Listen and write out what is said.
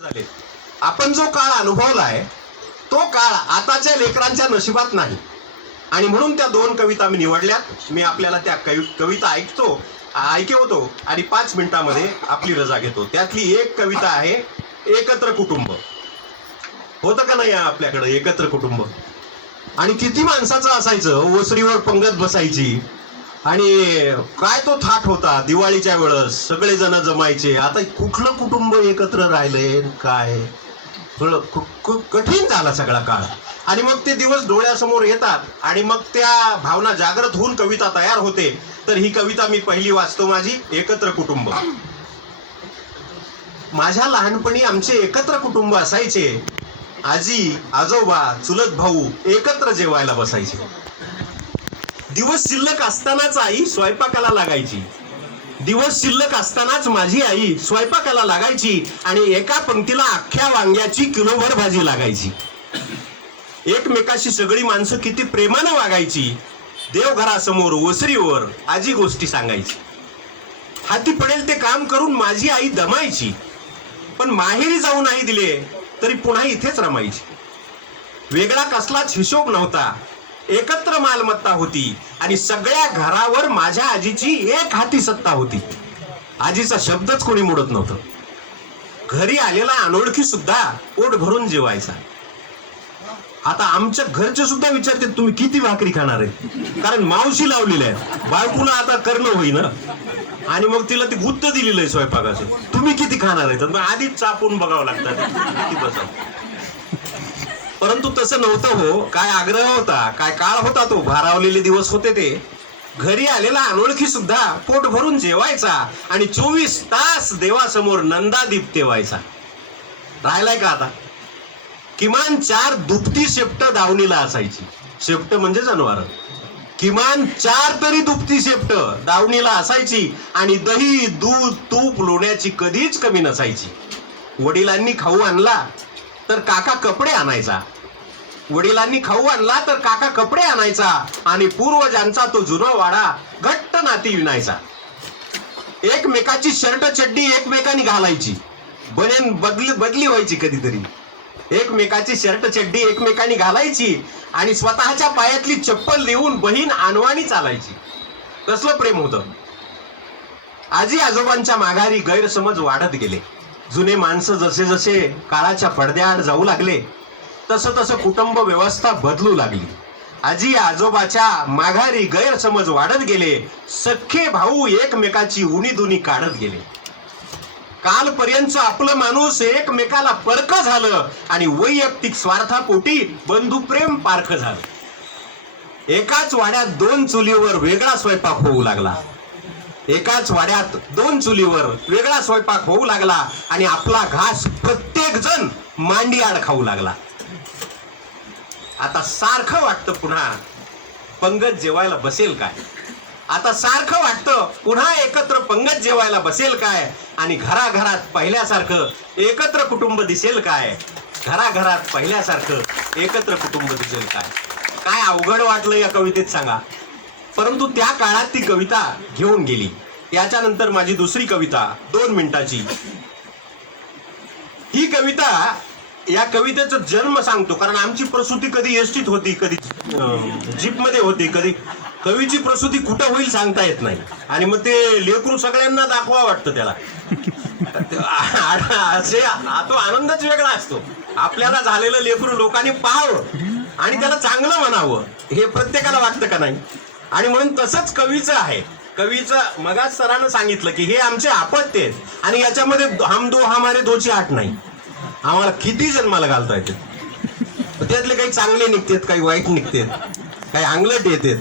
झाले. आपण जो काळ अनुभवलाय तो काळ आताच्या लेकरांच्या नशिबात नाही. आणि म्हणून त्या दोन कविता मी निवडल्यात. मी आपल्याला त्या कवि कविता ऐकतो ऐकवतो आणि पाच मिनिटामध्ये आपली रजा घेतो. त्यातली एक कविता आहे एकत्र कुटुंब. होतं का नाही आपल्याकडं एकत्र कुटुंब? आणि किती माणसाचं असायचं ओसरीवर पंगत बसायची आणि काय तो थाट होता दिवाळीच्या वेळेस? सगळे जण जमायचे. आता कुठलं कुटुंब एकत्र राहिले? काय? थोडं कठीण झाला सगळा काळ. आणि मग ते दिवस डोळ्यासमोर येतात. आणि मग त्या भावना जागृत होऊन कविता तयार होते. तर ही कविता मी पहिली वाचतो माझी एकत्र कुटुंब. माझ्या लहानपणी आमचे एकत्र कुटुंब असायचे. आजी आजोबा चुलत भाऊ एकत्र जेवायला बसायचे. दिवस शिल्लक असतानाच आई स्वयंपाकाला लागायची. दिवस शिल्लक असतानाच माझी आई स्वयंपाकाला लागायची आणि एका पंक्तीला अख्ख्या वांग्याची किलोभर भाजी लागायची. एकमेकाशी सगळी माणसं किती प्रेमानं वागायची. देवघरासमोर ओसरीवर आजी गोष्टी सांगायची. हाती पडेल ते काम करून माझी आई दमायची. पण माहेरी जाऊन आई दिले तरी पुन्हा इथेच रमायची. वेगळा कसलाच हिशोब नव्हता. एकत्र मालमत्ता होती आणि सगळ्या घरावर माझ्या आजीची एक हाती सत्ता होती. आजीचा शब्दच कोणी मोडत नव्हतं. घरी आलेला अनोळखी सुद्धा पोट भरून जेवायचा. आता आमच्या घरचे सुद्धा विचारते तुम्ही किती भाकरी खाणार आहे कारण मावशी लावलेली आहे बायकून आता करणं होईना. आणि मग तिला ती गुत्त दिलेलं आहे स्वयंपाकाचं. तुम्ही किती खाणार आहे तर मग आधीच चापून बघावं लागतं. किती बसावं. परंतु तसं नव्हतं हो. काय आग्रह होता काय काळ होता तो. भारावलेले दिवस होते ते. घरी आलेला अनोळखी सुद्धा पोट भरून जेवायचा आणि चोवीस तास देवासमोर नंदादीप ठेवायचा. राहिलाय का आता? किमान चार दुपटी शेपट दावणीला असायची. शेपट म्हणजे जनावर. किमान चार तरी दुपटी शेपट दावणीला असायची आणि दही दूध तूप लोण्याची कधीच कमी नसायची. वडिलांनी खाऊ आणला तर काका कपडे आणायचा. वडिलांनी खाऊ आणला तर काका कपडे आणायचा आणि पूर्वजांचा तो जुना वाडा घट्ट नाती विणायचा. एकमेकाची शर्ट चड्डी एकमेकांनी घालायची. बनेन बदली बदली व्हायची कधीतरी. एकमेकाची शर्ट चड्डी एकमेकांनी घालायची आणि स्वतःच्या पायातली चप्पल देऊन बहीण आणवाणी चालायची. कसलं प्रेम होतं? आजी आजोबांच्या माघारी गैरसमज वाढत गेले. जुने माणसं जसे जसे काळाच्या पडद्याआड जाऊ लागले तसं तसं कुटुंब व्यवस्था बदलू लागली. आजी आजोबाच्या माघारी गैरसमज वाढत गेले. सख्खे भाऊ एकमेकाची उणी दुनी काढत गेले. कालपर्यंत आपलं माणूस एकमेकाला परक झालं आणि वैयक्तिक स्वार्थापोटी बंधुप्रेम पारख झालं. एकाच वाड्यात दोन चुलीवर वेगळा स्वयंपाक होऊ लागला. एकाच वाड्यात दोन चुलीवर वेगळा स्वयंपाक होऊ लागला आणि आपला घास प्रत्येक जण मांडी आड खाऊ लागला. आता सारखं वाटतं पुन्हा. पंगत जेवायला बसेल काय? आता सारखं वाटतं पुन्हा एकत्र पंगत जेवायला बसेल काय? आणि घराघरात पहिल्यासारखं एकत्र कुटुंब दिसेल काय? घराघरात पहिल्यासारखं एकत्र कुटुंब दिसेल काय? काय अवघड वाटलं या कवितेत सांगा. परंतु त्या काळात ती कविता घेऊन गेली. याच्यानंतर माझी दुसरी कविता दोन मिनिटाची. ही कविता या कवितेचा जन्म सांगतो कारण आमची प्रसूती कधी एसटीत होती कधी जीपमध्ये होती कधी कवीची प्रसूती कुठं होईल सांगता येत नाही. आणि मग ते लेकरू सगळ्यांना दाखवा वाटतं त्याला. असे तो आनंदच वेगळा असतो. आपल्याला झालेलं लेकरू लोकांनी पाहावं आणि त्याला चांगलं म्हणावं हे प्रत्येकाला वाटतं का नाही? आणि म्हणून तसंच कवीचं आहे. कवीचं मगाच सरानं सांगितलं की हे आमचे आपत्य आहेत आणि याच्यामध्ये हम दो हमारे दोची आठ नाही. आम्हाला किती जन्माला घालता येते? त्यातले काही चांगले निघतात काही वाईट निघतात काही अंगलट येतात.